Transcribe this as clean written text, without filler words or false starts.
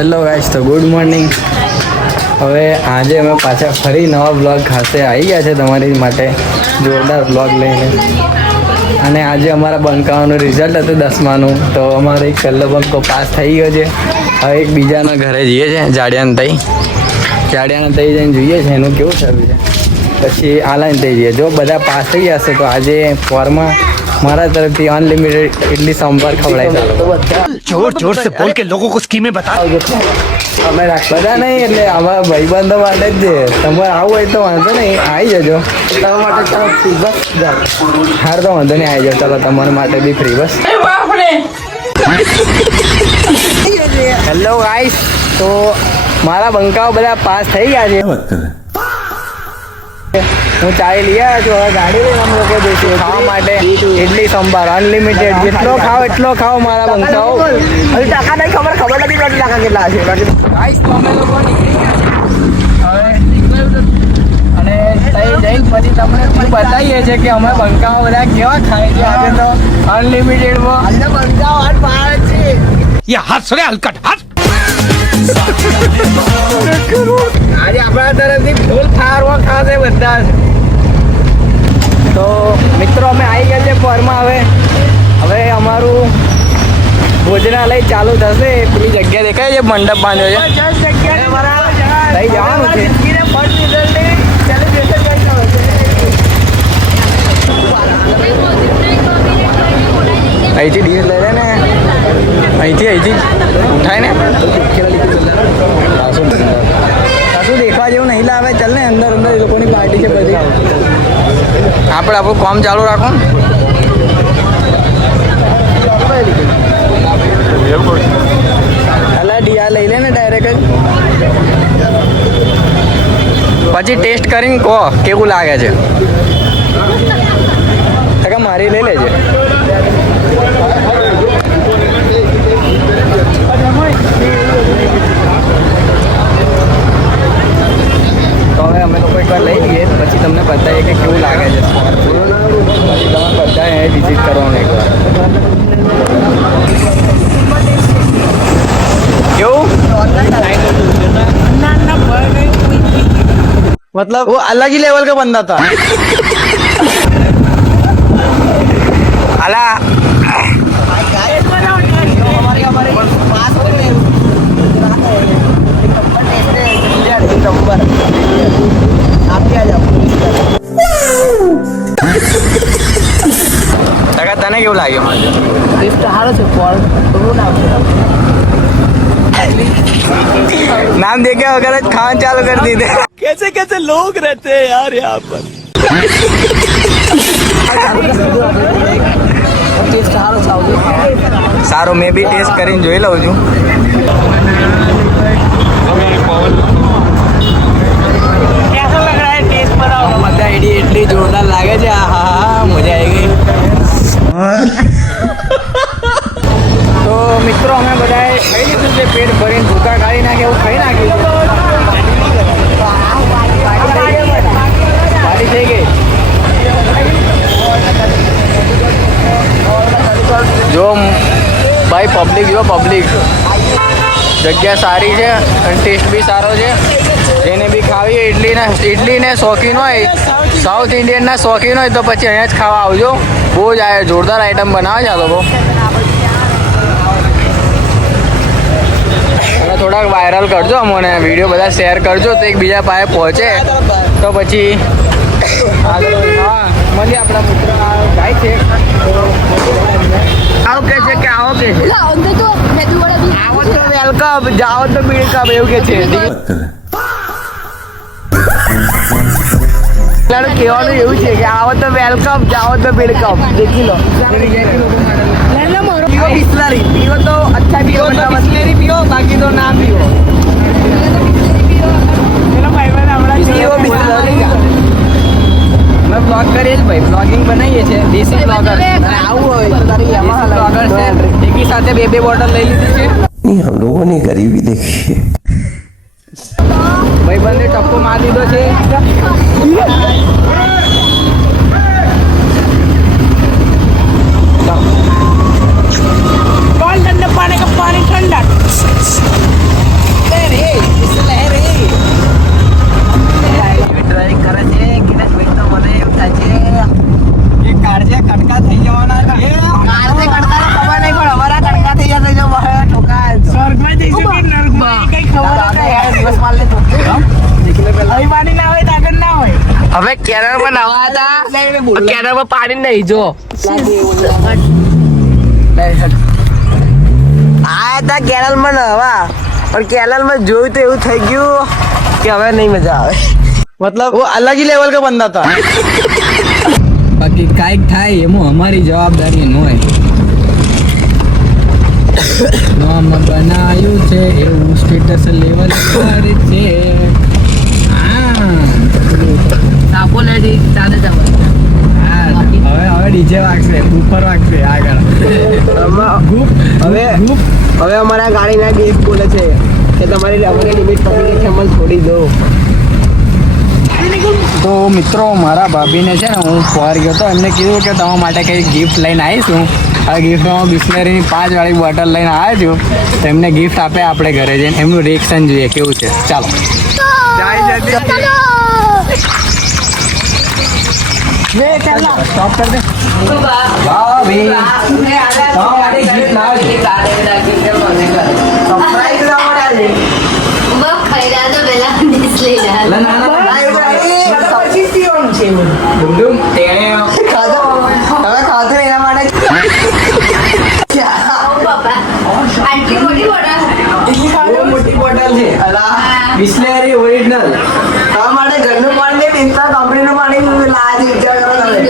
Hello guys, તો good morning. હવે આજે અમે પાછા ફરી નવા બ્લોગ ખાતે આવી ગયા છે તમારી માટે જોરદાર બ્લોગ લઈને. અને આજે અમારા બંકાઓનું રિઝલ્ટ હતું 10માનું, તો અમારો એક પહેલો બંકો પાસ થઈ ગયો છે. હવે એક બીજાના ઘરે જઈએ છીએ, જાડિયાના તઈ જઈને જોઈએ છે એનું કેવું થયું છે. પછી આલાઈને તઈ જઈએ. જો બધા પાસ થઈ જશે તો આજે ફોરમાં મારા તરફથી અનલિમિટેડ ઇડલી સંભાર ખવડાવી जोर जोर से बोल के लोगों को स्कीमें बता. અમે બધા નહીં, એટલે અમારા ભાઈબંધો માટે જ છે. તમારે આવું હોય તો વાંધો નહીં, આવી જજો. તમારા માટે ચાલો ફ્રી બસ. હાર તો વાંધો નહીં, આવી જાઓ. ચાલો તમારા માટે બી ફ્રી બસ. હેલો ગાઈસ, તો મારા બંકાઓ બધા પાસ થઈ ગયા છે. હું ચાય લઈ આવ્યા છું. હવે ગાડી લઈને અમે લોકો જઈશું ખાવા માટે ઇડલી સંભાર અનલિમિટેડ. જેટલો ખાઓ એટલો ખાઓ મારા બંકાઓ. હજી ટકા નહીં ખબર નથી પડતી ટકા કેટલા છે. ગાઈસ, તો અમે લોકો નીકળી ગયા હવે. અને તઈ જઈને પછી તમને બતાવીએ છીએ કે અમે બંકાઓ બધા કેવા ખાય છે. આજે તો અનલિમિટેડમાં બંકાઓ હાથ બહાર છે. ये हाथ सुने हलकट हाथ. આજે આપણા તરફથી ફૂલ ફારવા ખાશે બધા જ. તો મિત્રો અમે આવી ગયા છે ફોરમાં. હવે અમારું ભોજનાલય ચાલુ થશે. પેલી જગ્યા દેખાય છે, મંડપ બાંધ્યો છે, તઈ જવાનું છે. અહીંથી ડીશ લઈ લે ને, અહીંથી ઉઠાય ને. કશું દેખવા જેવું નહીં લાવે. ચાલ ને અંદર એ લોકોની પાર્ટી છે બધી. આપણે આપણું કામ ચાલુ રાખો. અલા ડીયા લઈ લે ને ડાયરેક્ટ જ. પછી ટેસ્ટ કરીને કહો કેવું લાગે છે. ટકા મારી લઈ લેજે. તો હવે અમે લોકો એકવાર લઈ લઈએ, પછી તમને બતાવીએ કે કેવું લાગે છે. પછી તમે બધા અહીંયા વિઝિટ કરવાનું એકવાર. કેવું मतलब वो अलग ही लेवल का बंदा था. अला તને કેવું લાગ્યું? नाम देखे वगैरह खान चालू कर दी थे. कैसे कैसे लोग रहते हैं यार यहाँ पर. સારો મેં બી ટેસ્ટ કરીને જોઈ લઉં છું. બધા એટલી જોરદાર લાગે છે. હા મજા આવી ગઈ. તો મિત્રો અમે બધાએ ખાઈ લીધું છે. પેટ ભરીને ભૂકા કાઢી નાખે એવું ખાઈ નાખ્યું છે. પાર્ટી થઈ ગઈ. જો ભાઈ પબ્લિક, જો પબ્લિક. જગ્યા સારી છે અને ટેસ્ટ બી સારો છે. જેને બી ખાવી ઇડલીને શોખીન હોય, સાઉથ ઇન્ડિયનના શોખીન હોય તો પછી અહીંયા જ ખાવા આવજો. બહુ જ જોરદાર આઈટમ બનાવે છે આ લોકો. અને થોડાક વાયરલ કરજો અમને વિડીયો, બધા શેર કરજો તો એકબીજા પાસે પહોંચે. તો પછી મળીએ. આપણા મિત્ર જાય છે, આવો કે છે કે આવો કે છે આવો તો વેલકમ, જાઓ તો બિલકમ એવું કે છે. કહેવાનું એવું છે કે આવો તો વેલકમ, જાઓ તો બિલકમ. દેખી લો. પીવો બિસ્લરી, પીવો તો અચ્છા પીવો, બિસ્લરી પીવો, બાકી તો ના પીવો. પીવો બિસ્લરી. અમે બ્લોગ કરીએ જ ભાઈ, બ્લોગિંગ બનાવીએ છીએ. દેશી બ્લોગર. આવું હોય બ્લોગર છે. એકી સાથે 2 બોટલ લઈ લીધી છે. हम लोगों ने गरीबी देखी है. ભાઈબંધે ટપ્પો મારી દીધો છે. पानी का पानी ठंडा. હવે કેરળમાં નવા હતા કેરળમાં પાણી નહીં જો આ હતા કેરળમાં નવા પણ કેરળમાં જોયું તો એવું થઈ ગયું કે હવે નહીં મજા આવે मतलब वो अलग ही लेवल का बंदा था बाकी काइक થાય એમાં અમારી જવાબદારી ન હોય નામ બનાયું છે એવું સ્ટેટસ લેવલ પર છે સાપો નથી ચાલે હવે ડીજે વાગશે ઉપર વાગશે આગળ હવે અમારા ગાડીના ગીત બોલે છે કે તમારી અમારી લિમિટ પતી ગઈ છે અમને છોડી દો તો મિત્રો મારા ભાભીને છે ને હું ફોર ગયો તો એમને કીધું કે તમારા માટે કંઈ ગિફ્ટ લઈને આવીશું આ ગિફ્ટમાં બિસ્લેરીની 5 વાળી બોટલ લઈને આવ્યો છું તો એમને ગિફ્ટ આપે આપણે ઘરે જઈને એમનું રિએક્શન જોઈએ કેવું છે ચાલો સ્ટોપ કર દે ભાભી તમારા માટે ગિફ્ટ લાવ્યો ડુમડુમ તેણે હવે ખાધું એના માટે બહુ મોટી બોટલ છે બિસ્લેરી ઓરિજિનલ તમારા માટે ઘરનું પાણી ને પિસ્તા કંપનીનું પાણી લાજ વિચાર કરો તમે